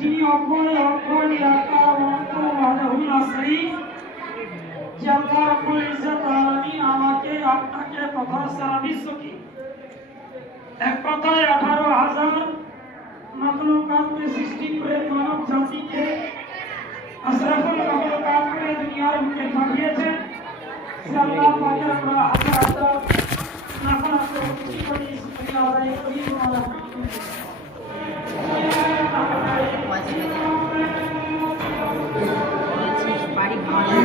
যিনি অক্ষয় অক্ষয় নিরাকার অনন্ত ওয়াহদাহু লা শারীক, যে আল্লাহ রাব্বুল ইজ্জত আলামিন আমাকে আপনাকে তথা সারা বিশ্বকে এক কথায় 18,000 মাখলুকাতকে সৃষ্টি করে মানব জাতিকে আশরাফুল মাখলুকাত করে দুনিয়ার বুকে পাঠিয়েছেন। সে আল্লাহ পাকের আমরা হাজার হাজার লাখ লাখ কোটি কোটি শুকরিয়া আদায় করি। বাড়ি ভাড়া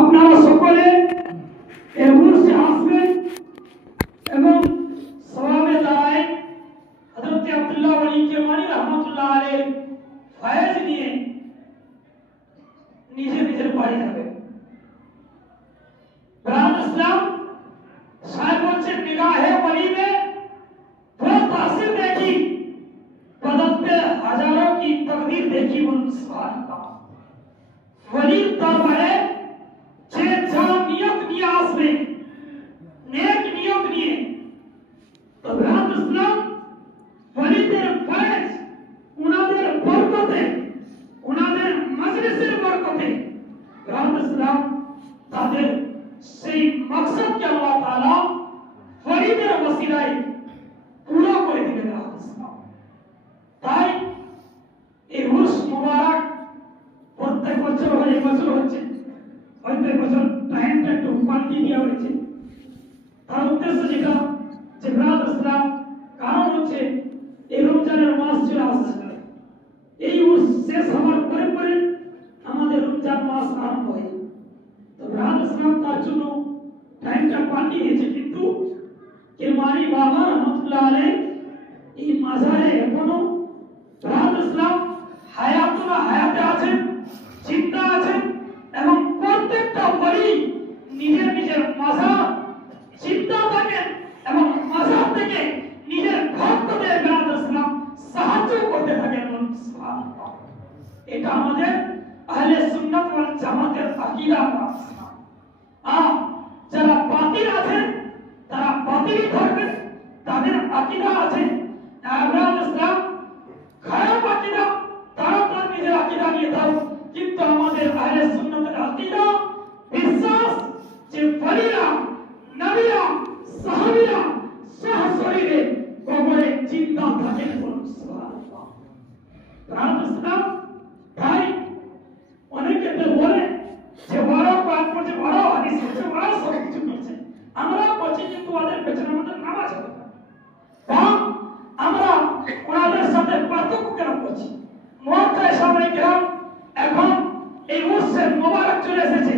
আপনারা সকলে এর উর্সে আসবেন এবং সওয়াবে দাঁড়ায় হযরত আব্দুল্লাহ ওয়ালি কেরমানি রাহমাতুল্লাহ আলাইহি ফয়েজ নিয়ে নিজের বাড়ি যাবেন। ব্রাহ্মণ ইসলাম সাহেব বলছেন নিগাহে ওয়ালি में वो तासीर देखी, बदलते हजारों की तकदीर देखी। सुभान अल्लाह। वली दरबारे যে যা নিয়ত নিয়ে আসবে, নেক নিয়ত নিয়ে, তো ব্রাহ্মণ ইসলাম ওয়ালিদের ফয়েজ, উনাদের বরকতে, উনাদের মজলিসের বরকতে ব্রাহ্মণ ইসলাম তাদের সেই মাকসাদকে আল্লাহ তাআলা ওয়ালিদের ওসিলায় পুরো করে দিবেন। ব্রাহ্মণ ইসলাম তাই এই উর্স মুবারক প্রত্যেক বছর হয়, এই বছর হচ্ছে, হয়তো এই বছর টাইমটা একটু পাল্টি দেওয়া হয়েছে। তার উদ্দেশ্য যেটা যে ব্রাহ্মণ ইসলাম, কারণ হচ্ছে এই রমজানের মাস চলে আসছে, এই উর্স শেষ হওয়ার পরে পরে আমাদের রমজান মাস আরম্ভ হয়। তো ব্রাহ্মণ ইসলাম তার জন্য টাইমটা পাল্টি দিয়েছে, কিন্তু কেরমানি বাবা রহমতুল্লাহ আলাইহি এই মাজারে এখনো ব্রাহ্মণ ইসলাম হায়াতে আছেন, জিন্দা আছেন এবং প্রত্যেকটা ওয়ালি নিজের মাজার জিন্দা থাকেন এবং মাজার থেকে নিজের ভক্তদের ব্রাহ্মণ ইসলাম সাহায্য করতে থাকেন। সুবহানাল্লাহ। এটা আমাদের আহলে সুন্নাত ওয়াল জামাতের আকীদা। আর যারা বাতিল আছেন তারা বাতিলই থাকবেন, তাদের আকীদা আছে ব্রাহ্মণ ইসলাম খারাপ আকীদা, তারা তার নিজের আকীদা নিয়ে দাও। কিন্তু আমাদের আহলে সুন্নাতের আকীদা বিশ্বাস যে ওয়ালিরা, নবীরা, সাহাবীরা সহশরীরে কবরে জিন্দা থাকেন। সুবহানাল্লাহ। ব্রাহ্মণ ইসলাম তাই অনেকে তো বলে যে বড় পাক করছে, বড় হাদিস আছে, বড় সব কিছু করছে, আমরা বলছি কিন্তু ওদের পেছনে আমাদের নামাজ হবে না, আমরা ওনাদের সাথে পার্থক্য কেন করছি? মুআজ্জাজ সামনে কেরাম এখন এই উর্সে মোবারক চলে এসেছে,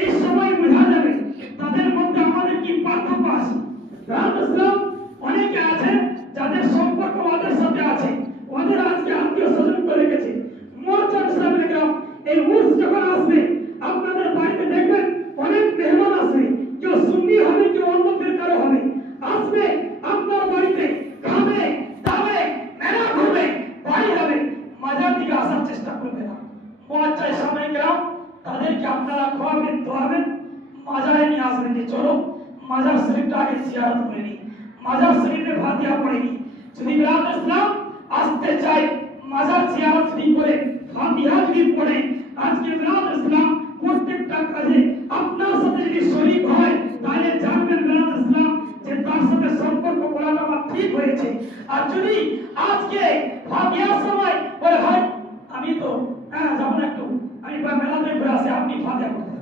এই সময় বোঝা যাবে তাদের মধ্যে আমাদের কি পার্থক্য আছে। ব্রাহ্মণ ইসলাম অনেকে আছে যাদের সম্পর্ক ওদের সাথে আছে, ওদের আজকে আত্মীয় স্বজন করে গেছে। মুআজ্জাজ সামনে কেরাম এই উর্স যখন আসবে আপনাদের বাড়িতে দেখবেন অনেক মেহমান আসবে, কেউ সুন্নি হবে, কেউ অন্য ফিরকার হবে, আসবে আপনার বাড়িতে, খাবে দাবে, মেলা ঘুরবে, বাড়ি যাবে, মাজার দিকে আসার চেষ্টা করবে না। মুআজ্জাজ সামনে কেরাম তাদেরকে আপনারা খাওয়াবেন, দোয়াবেন, মাজারে নিয়ে আসবেন যে চলো মাজার শরীফটা আগে জিয়ারত করে নিই, মাজার শরীফে ফাতিহা পড়ে নিই। যদি ব্রাহ্মণ ইসলাম আসতে চাই মাজার জিয়ারত যদি করে, ফাতিহা যদি পড়ে, আজকে ব্রাহ্মণ ইসলাম প্রত্যেকটা কাজে আপনার সাথে যদি শরীক হয় তাহলে জানবেন ব্রাহ্মণ ইসলাম যে তার সাথে সম্পর্ক করাটা আমার ঠিক হয়েছে। আর যদি আজকে ফাতিহার সময় বলে ভাই আমি তো যাবো না, একটু আমি মেলাতে ঘুরে আসি, আপনি ফাতিহা করতে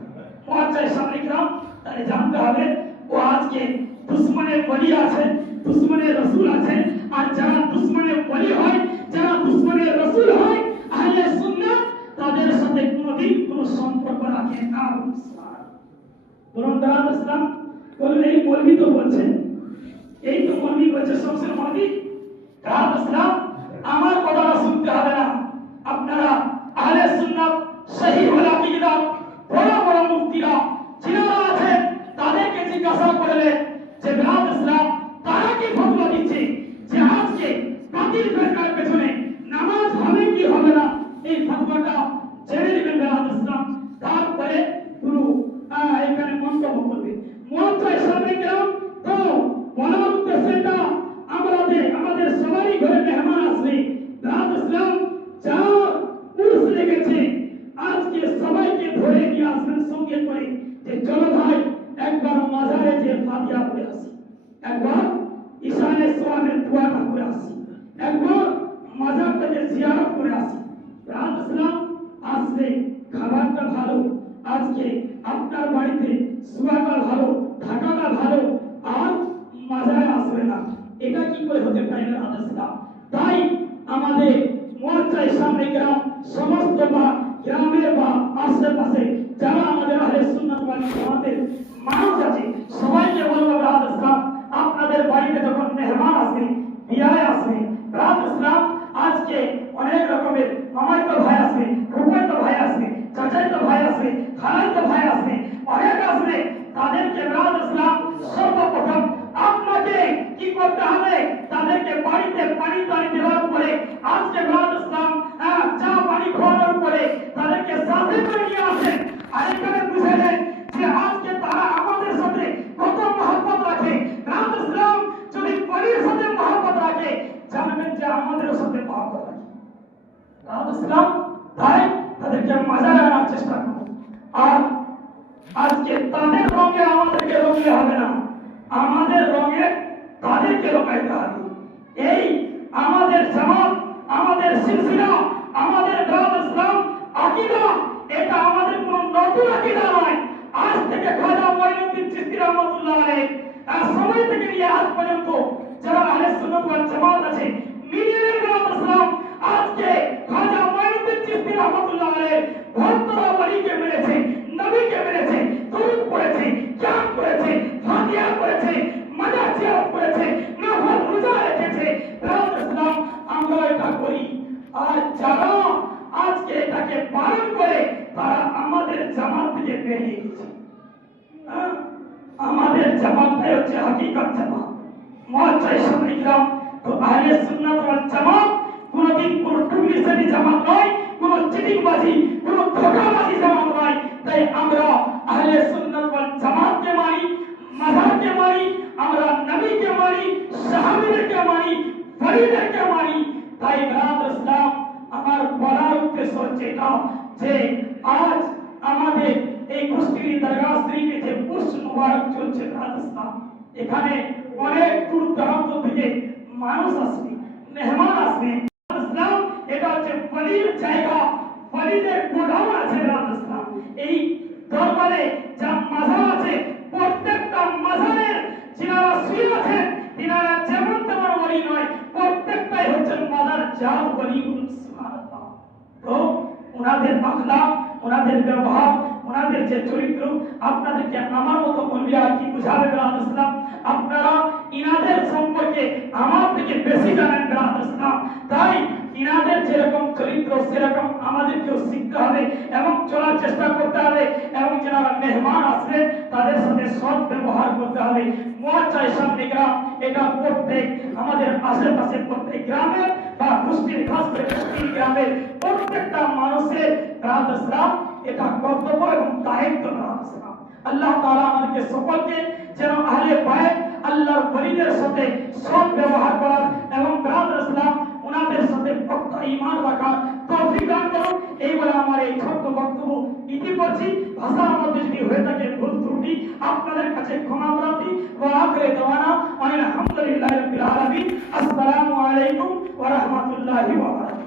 মুআজ্জাজ সামনে কেরাম, তাহলে জানতে হবে ও আজকে দুশ্মনের ওয়ালি আছে, দুশ্মনের রাসূল আছে। আর যারা দুশ্মনের ওয়ালি হয়, যারা দুশ্মনের রাসূল হয়, আহলে সুন্নাহ থাকে না। বলুন দাঁড়ান ইসলাম, বলুন এই মৌলবি তো বলছে, এই তো মৌলবি বলছে সবসে মৌলবি। দাঁড়ান ইসলাম, আমার কথাটা শুনতে হবে না। আপনারা আহলে সুন্নাত সহিহুল আকীদা বড় বড় মুফতিরা যারা আছেন তাদেরকে জিজ্ঞাসা করলে যে বেলাল ইসলাম তারা কি ফতোয়া দিচ্ছে যে আজকে বাতিল ফেরকার পেছনে নামাজ হবে কি হবে না, এই ফতোয়াটা জেনে নেবেন বেলাল ইসলাম। তারপরে পুরো এখানে মন্তব্য করবে। মোয়াজ্জাজ সামনে গেলাম তো বলার উদ্দেশ্যটা আমাদের সবারই ঘরে মেহমান আসবে। বেলাল ইসলাম যা উর্স লেগেছে আজকে সবাইকে ধরে নিয়ে আসবেন সঙ্গে করে যে চলো ভাই একবার মাজারে যে ফাতিহা পড়ে আসি, একবার ঈশানে সোয়াবের দোয়াটা করে আসি, একবার মাজারটা যে জিয়ারত করে আসি। বেলাল ইসলাম আসলে খাবারটা ভালো, আজকে আপনার বাড়িতে শোয়াটা ভালো, থাকাটা ভালো, আর মাজারে আসবে না, এটা কি করে হতে পারে না ইসলাম? তাই আমাদের মোয়াজ্জাজ সামনে গ্রাম সমস্ত বা গ্রামের বা আশেপাশে যারা আমাদের আহলে সুন্নাত ওয়াল জামাতের মানুষ আছে সবাইকে বলবো বেলাল ইসলাম আপনাদের বাড়িতে যখন মেহমান আসবে, বিয়ায় আসবে, বেলাল ইসলাম আজকে অনেক রকমের মামাইতো ভাই আসবে, ফুফাইতো ভাই আসবে, চাচাইতো ভাই আসবে, খালাইতো ভাই আসবে, অনেক আসবে। তাদেরকে বেলাল ইসলাম সর্বপ্রথম আপনাকে কি করতে হবে? তাদেরকে বাড়িতে পানি টানি দেওয়ার পরে আজকে বেলাল ইসলাম চা পানি খাওয়ানোর পরে তাদেরকে সাথে করে নিয়ে আসেন। আর এখানে বুঝে নেন যে আজকে তারা আমাদের সাথে কত মহব্বত রাখে। বেলাল ইসলাম যদি পানির সাথে মহব্বত রাখে জানবেন যে আমাদের সাথে মহব্বত রাখে বেলাল ইসলাম। তাই তাদেরকে মাজারে আনার চেষ্টা করুন। আর আজকে তাদের রঙে আমাদেরকে রঙলে হবে না, আমাদের রঙে তাদেরকে রঙাইতে হবে। এই আমাদের জামাত, আমাদের সিলসিলা, আমাদের বেলাল ইসলাম আকীদা, এটা আমাদের কোনো নতুন আকীদা নয়। আজ থেকে খাজা মঈনুদ্দিন চিশতি রাহমাতুল্লাহ আলাইহি সময় থেকে নিয়ে আজ পর্যন্ত যারা আহলে সুন্নাত ওয়াল জামাত আছে মিলিয়নের বেলাল ইসলাম আজকে খাজা মঈনুদ্দিন চিশতি রাহমাতুল্লাহ আলাইহি ভক্তরা ওলিকে মেরেছে, নবীকে মেরেছে, দরুদ পড়েছে, কিয়াম করেছে, ফাতিহা করেছে, মাজার জিয়ারত করেছে, নফল রোজা রেখেছে। বেলাল ইসলাম আমরা এটা করি। আর যারা আজকে এটাকে পালন করে তারা আমাদের জামাত থেকে বেরিয়ে গেছে। আমাদের জামাতটাই হচ্ছে হাকিকত জামাত। মুআজ্জাজ সামনে গেলাম তো আহলে সুন্নাত ওয়াল জামাত কোনদিন কোন টুকলিসানি জামাত নয়, কোন চিটিংবাজি, কোন ধোঁকাবাজি জামাত নয়। তাই আমরা আহলে সুন্নাত ওয়াল জামাতকে মানি, মাযহাবকে মানি, আমরা নবীকে মানি, সাহাবীদেরকে মানি, ওলিদেরকে মানি। তাই বেলাল ইসলাম আমার বলার উদ্দেশ্য হচ্ছে এটা যে আজ আমাদের এই কুষ্টির দরগাহ শরীফে যে পুষ্প মুবারক চলছে বেলাল ইসলাম, এখানে অনেক দূর দূরান্ত থেকে মানুষ আসবে, মেহমান আসবে। ইসলাম এটা হচ্ছে ওলির জায়গা, ওলিদের গোডাউন আছে বেলাল ইসলাম। এই দরবারে যা মাজার আছে প্রত্যেকটা মাজারের যিনারা শুয়ে আছেন তিনারা যেমন তেমন ওলি নয়, প্রত্যেকটাই হচ্ছেন মাজার জাত ওলি। সুবহানাল্লাহ। তো ওনাদের আখলাক, ওনাদের ব্যবহার, ওনাদের যে চরিত্র আপনাদেরকে আমার মতো মৌলবীরা কি বুঝাবে বেলাল ইসলাম? আপনারা ইনাদের সম্পর্কে আমার থেকে বেশি জানেন বেলাল ইসলাম। তাই ইনাদের যেরকম চরিত্র সেরকম আমাদেরকেও শিখতে হবে এবং চলার চেষ্টা করতে হবে এবং যারা মেহমান আসবে তাদের সাথে সৎ ব্যবহার করতে হবে। মুআজ্জাজ সামনে গ্রাম এটা প্রত্যেক আমাদের আশেপাশে প্রত্যেক গ্রামের বা কুষ্টির খাস করে কুষ্টির গ্রামের প্রত্যেকটা মানুষের বেলাল ইসলাম এটা কর্তব্য এবং দায়িত্ব বেলাল ইসলাম। আল্লাহ তাআলা আমাদেরকে সকলকে যেন আহলে বাইত আল্লাহর ওলিদের সাথে সৎ ব্যবহার করার এবং বেলাল ইসলাম ওনাদের সাথে পাক্কা ঈমান রাখার তৌফিক দান করুন। এই বলে আমার এই ছোট্ট বক্তব্য ইতি করছি। ভাষার মধ্যে যদি হয়ে থাকে ভুল ত্রুটি আপনাদের কাছে ক্ষমা প্রার্থী। ওয়া আখিরু দাওয়ানা আলহামদুলিল্লাহি রাব্বিল আলামিন। আসসালামু আলাইকুম ওয়া রাহমাতুল্লাহি ওয়া বারাকাতুহু।